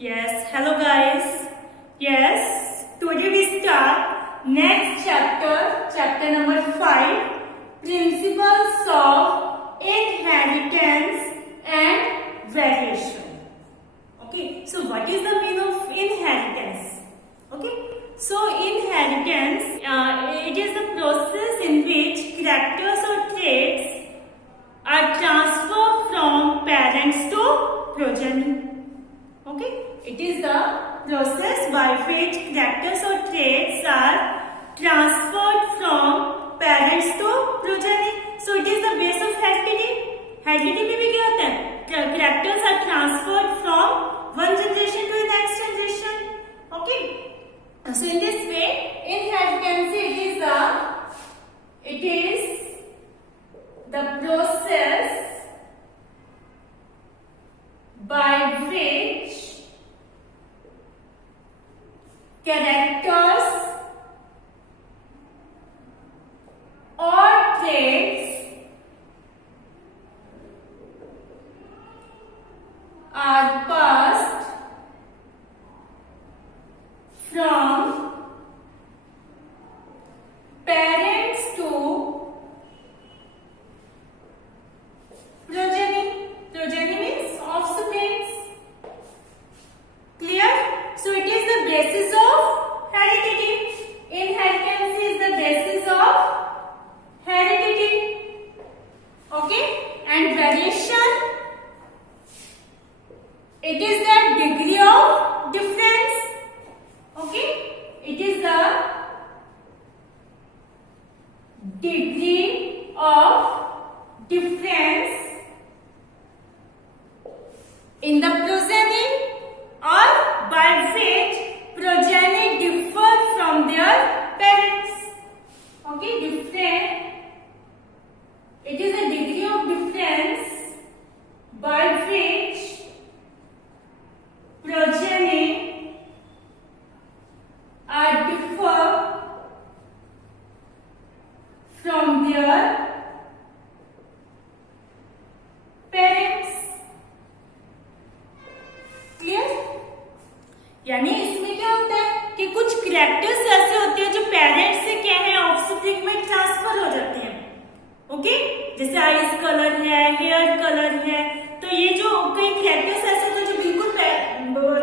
Yes, hello guys. Yes, today we start next chapter number 5, Principles of Inheritance and Variation. Okay, so what is the meaning of inheritance? Okay, so inheritance, it is a process in which characters or traits are transferred from parents to progeny. Okay, it is the process by which characters or traits are transferred from parents to progeny. So it is the base of heredity. Heredity में भी क्या होता है? Characters are transferred from one generation to the next generation. Okay. So in this way, inheritance it is the process by which characters or traits are passed from parents to progeny. Progeny means offsprings. Clear? So it is the basis of heredity. Inheritance is the basis of heredity. Okay? And variation, it is the degree of difference. Okay? It is the degree of difference in the progeny or by which progeny differ from their parents. Okay, different. It is a degree of difference by which progeny are differ from their parents. Clear? यानी इसमें क्या होता है कि कुछ कैरेक्टर्स ऐसे होते हैं जो पेरेंट्स से क्या है ऑफस्प्रिंग में ट्रांसफर हो जाते हैं. ओके, जैसे आईज कलर है, हेयर कलर है, तो ये जो कई कैरेक्टर्स ऐसे होते हैं जो बिल्कुल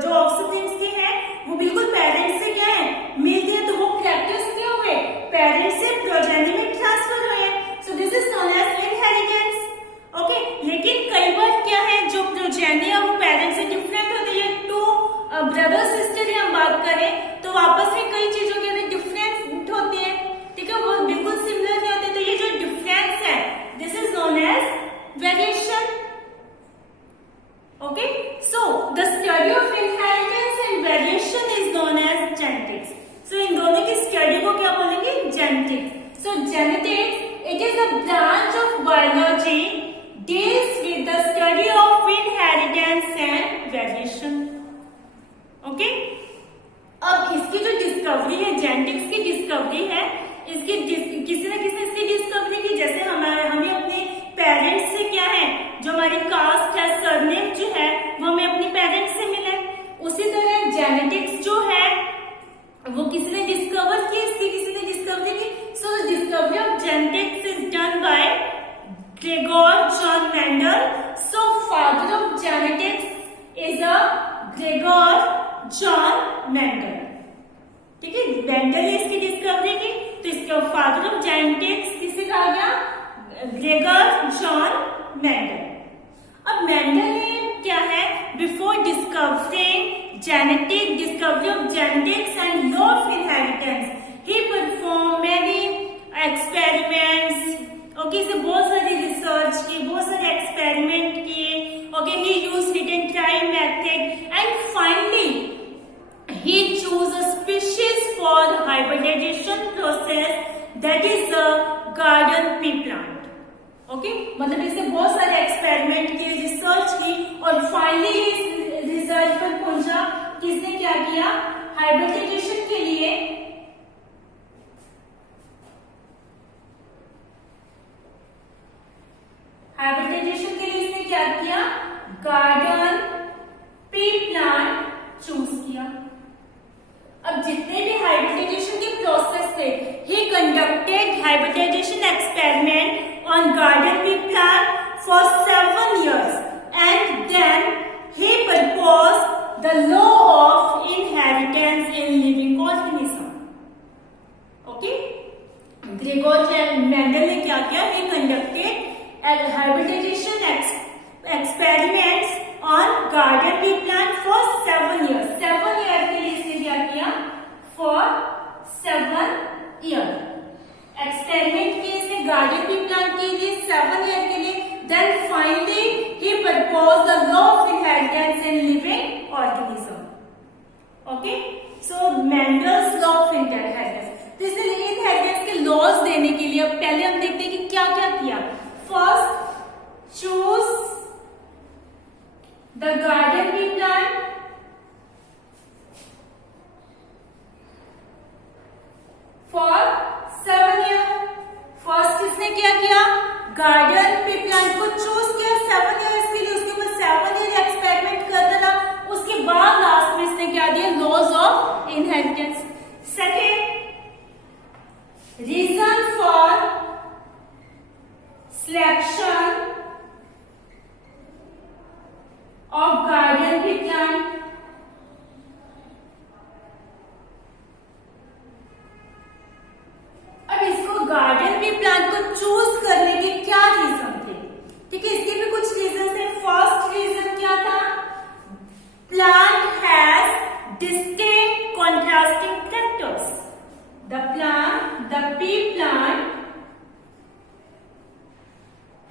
जो ऑफस्प्रिंग्स के हैं वो बिल्कुल पेरेंट्स से क्या है मिलते हैं, तो वो कैरेक्टर्स क्या हुए पेरेंट्स से प्रोजेनी में ट्रांसफर हुए. So this is known as inheritance. Okay, लेकिन कई बार क्या है जो प्रोजेनी है वो पेरेंट्स से डिफरेंट होती है. टू ब्रदर सिस्टर की हम बात करें तो आपस में कई चीजों के अंदर डिफरेंट होती है. ठीक है, वो बिल्कुल सिमिलर नहीं होते. तो ये जो डिफरेंस है this is known as variation. Okay, so the study of inheritance and variation is known as genetics. So इन दोनों की स्टडी को क्या बोलेंगे? Genetics. So genetics it is a branch of biology deals with the study of inheritance and variation. Okay, अब इसकी जो डिस्कवरी है, जेनेटिक्स की डिस्कवरी है, इसकी किसी न किसी इसकी डिस्कवरी की. जैसे हमें अपने पेरेंट्स से क्या है जो हमारी कास्ट है, सरनेम जो है वो हमें अपने पेरेंट्स से मिले, उसी तरह जेनेटिक्स जो है वो किसी ने डिस्कवर की, इसकी किसी ने डिस्कवरी की. So the discovery of genetics is done by Gregor John Mendel. So father of genetics is a Gregor John Mendel. ठीक है, मेंडल ने इसकी डिस्कवरी की, तो इसका फादर ऑफ जेनेटिक्स किसे कहा गया? Gregor John Mendel. अब मेंडल ने क्या है before discovering genetic discovery of genetics and law of inheritance he perform many experiments. Okay, इसे बहुत सारी रिसर्च की, बहुत सारे एक्सपेरिमेंट किए. Okay, he used hit and trial method and finally he choose a species for hybridization process that is the garden pea plant. Okay, मतलब इससे बहुत सारे एक्सपेरिमेंट किए, रिसर्च की और फाइनली इस रिजल्ट पर पहुंचा. किसने क्या किया? हाइब्रिडाइजेशन के लिए हाइब्रिडाइजेशन के लिए इसने क्या किया? Garden pea plant inheritance in living organism. Okay, so Mendel's law of inheritance. तो इसलिए inheritance के laws देने के लिए अब पहले हम देखते हैं कि क्या क्या किया. First, choose the garden we plant. For 7 years. First इसने क्या किया, गार्डन पे प्लांट को चूज किया 7 इयर्स के लिए, उसके ऊपर 7 ईयर एक्सपेरिमेंट करता था. उसके बाद लास्ट में इसने क्या दिया, laws of inheritance. Second, reason for selection of garden pea plant. अब इसको गार्डन में प्लांट को चूज करने के क्या रीजन थे, ठीक है, इसके भी कुछ रीजन थे. फर्स्ट रीजन क्या था, plant has distinct contrasting characters. The P plant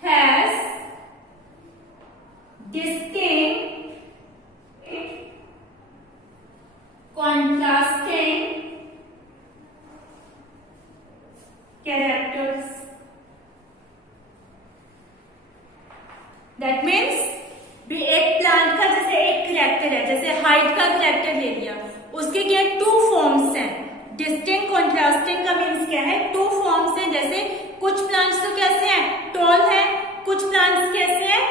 has distinct contrasting characters. That means भी एक प्लांट का जैसे एक करेक्टर है, जैसे हाइट का करेक्टर ले लिया, उसके क्या टू फॉर्म्स हैं. डिस्टिंक्ट कॉन्ट्रास्टिंग का मीन्स क्या है, टू फॉर्म्स हैं. जैसे कुछ प्लांट्स तो कैसे हैं, टॉल है, कुछ प्लांट्स कैसे हैं,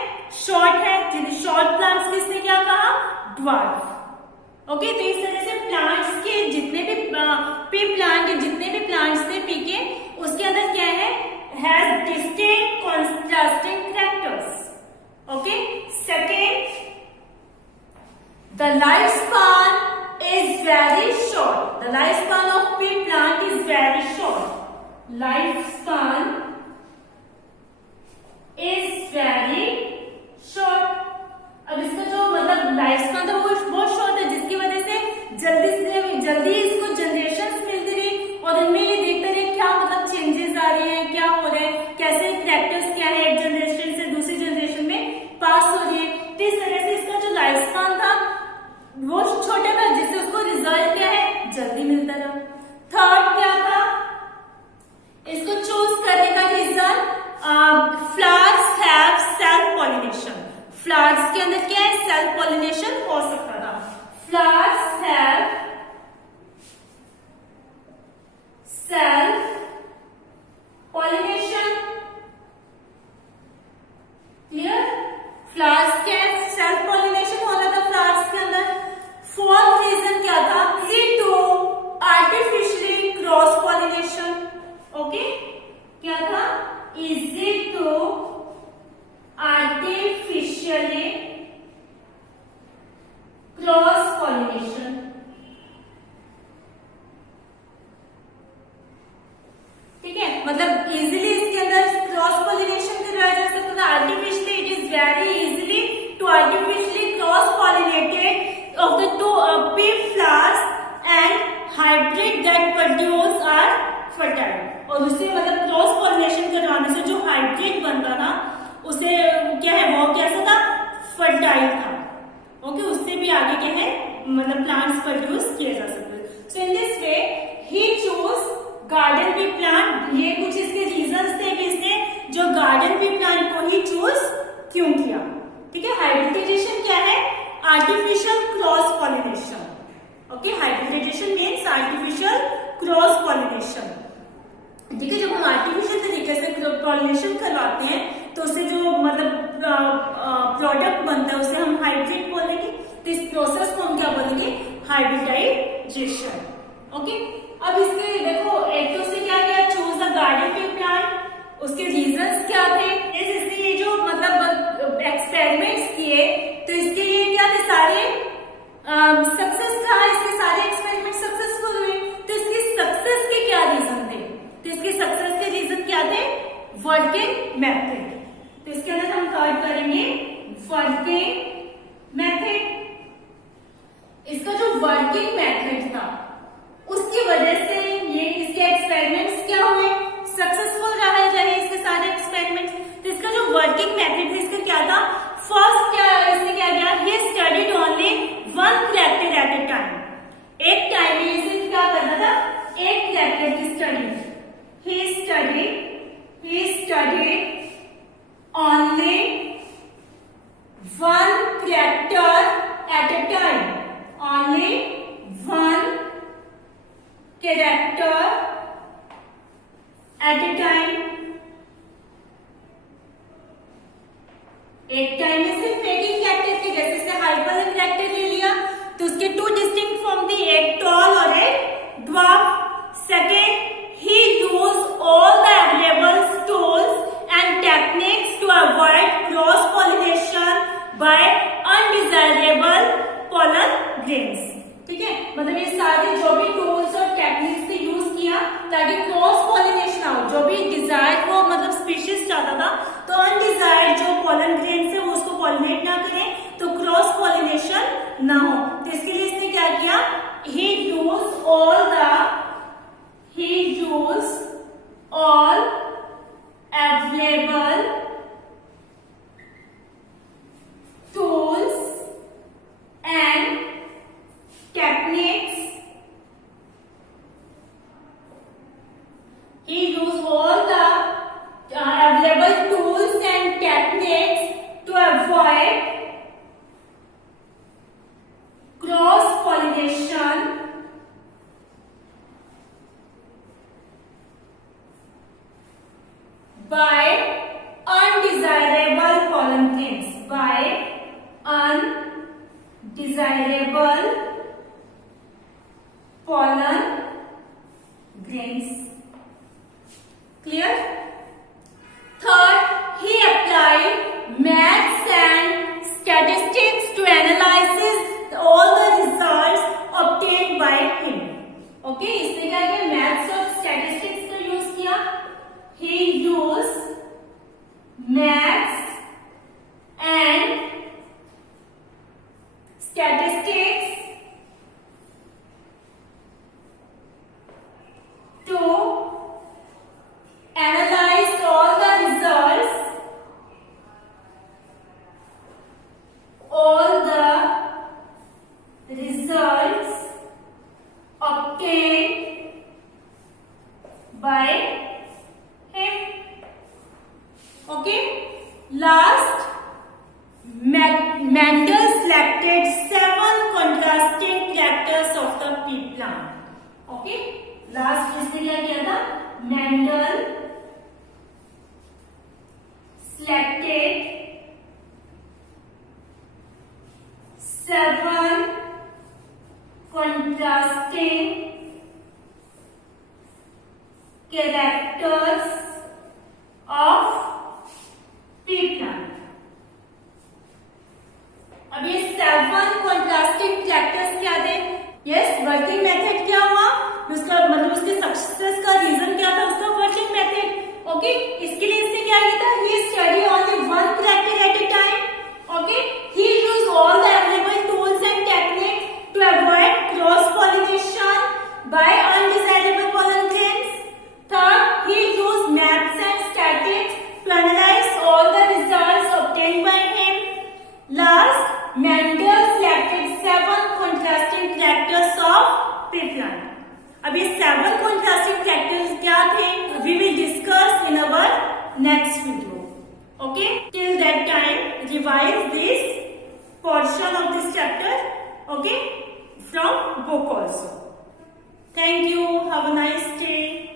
शॉर्ट है. शॉर्ट प्लांट्स किसने क्या कहा, ड्वार्फ. ओके, तो इस तरह से प्लांट्स के जितने भी पी प्लांट जितने भी प्लांट्स थे पी के, उसके अंदर क्या है, has distinct contrasting characters. Okay. Second, the life span is very short. The life span of P plant is very short. Life span is very short. अब इसका जो मतलब लाइफ स्पान था वो बहुत शॉर्ट है, जिसकी वजह से जल्दी इसको जनरेशंस मिलती रही और इनमें ये देखते रहे क्या मतलब चेंजेस आ रहे हैं, क्या हो रहा है, कैसे कैरेक्टर्स क्या है एक जनरेशन से दूसरी जनरेशन में पास हो रही है. तो इस तरह से इसका जो लाइफ स्पान था वो छोटा था, जिससे उसको रिजल्ट क्या है, जल्दी मिलता रहा. थर्ड क्या था, इसको चूज करने का reason, flowers have self pollination. Flowers के अंदर क्या है, सेल्फ पॉलिनेशन हो सकता था. Flowers have self pollination. Clear, flowers के सेल्फ पॉलिनेशन हो रहा था फ्लावर्स के अंदर. फोर्थ रीजन क्या था, easy to artificially cross pollination. Okay, क्या था, easy to artificially cross pollination. ठीक है, मतलब इजीली इसके अंदर क्रॉस पॉलिनेशन कराया जा सकता था. Artificially it is very easily to artificially cross pollinated of the two pea flowers and hybrid that produce are fertile. और उससे मतलब क्रॉस पॉलिनेशन करवाने से जो हाइब्रिड बनता था उसे क्या है, वो कैसा था, फर्टाइल था. ओके, उससे भी आगे क्या है, मतलब प्लांट्स प्रोड्यूस किए जा सकते. So in this way he choose garden pea plant. ये कुछ इसके रीजंस थे कि इसने जो गार्डन पी प्लांट को ही चूज क्यों किया. ठीक है, हाइब्रिडाइजेशन क्या है, artificial cross pollination. Okay, hybridization means artificial cross pollination. ठीक है, जब हम आर्टिफिशियल तरीके से पॉलिनेशन करवाते हैं तो उससे जो मतलब प्रोडक्ट बनता है उसे हम हाइब्रिड बोलेंगे. तो इस प्रोसेस को हम क्या बोलेंगे, हाइब्रिडाइजेशन. ओके, अब इसके देखो, एक तो उसने क्या किया, choose the garden pea plant. उसके रीजंस क्या थे, इसने ये जो मतलब एक्सपेरिमेंट्स किए तो इसके ये क्या थे, सारे सक्सेस था, इसके सारे एक्सपेरिमेंट सक्सेसफुल हुए. तो इसकी सक्सेस के क्या रीजन थे, तो इसके सक्सेस के रीजन क्या थे, वर्किंग मेथड. तो इसके अंदर हम थर्ड करेंगे वर्किंग मेथड. इसका जो वर्किंग मेथड था उसकी वजह से ये इसके एक्सपेरिमेंट्स क्या हुए, सक्सेसफुल रहे इसके सारे एक्सपेरिमेंट्स. तो इसका जो वर्किंग मेथड था इसका क्या था, फर्स्ट क्या इसने क्या किया, ही अनडिजायरेबल pollen grains। ठीक है, मतलब ये सारे जो भी टूल्स और टेक्निक्स से यूज किया ताकि क्रॉस पॉलिनेशन हो, जो भी डिजायर्ड वो मतलब स्पीशीज चाहता था तो अनडिजायर्ड जो पॉलन ग्रेन्स है वो उसको पॉलिनेट ना करें, तो क्रॉस पॉलिनेशन ना हो। तो इसके लिए इसने क्या किया, he used all available tools and techniques. He used all the available tools and techniques to avoid cross pollination by undesirable pollen grains, by undesirable pollen grains। Clear? Third, he applied maths and statistics to analyze all the results obtained by him। Okay, इसने क्या किया, मैथ्स और स्टैटिस्टिक्स का यूज किया। He used maths and statistics to analyze all the results obtained by him। Okay, last, Mendel selected 7 contrasting characters of the pea plant। Okay, last इसने क्या किया था, Mendel selected 7 contrasting characters of pea plant। अब ये 7 contrasting characters क्या थे, yes working method क्या हुआ, उसका मतलब उसके सक्सेस का रीजन क्या था, उसका वर्किंग मेथड। ओके, इसके लिए इसने क्या किया था, he studied only one character at a time। Okay, he used all the available tools and techniques to avoid cross pollination by undesirable pollen grains। Third, he used maths and statistics to analyze all the results obtained by him। Last, Mendel selected 7 contrasting characters of pea plant। अब ये 7 contrasting characters क्या थे, we will discuss in our next video। Okay, till that time revise this portion of this chapter, okay, from book also। Thank you, have a nice day।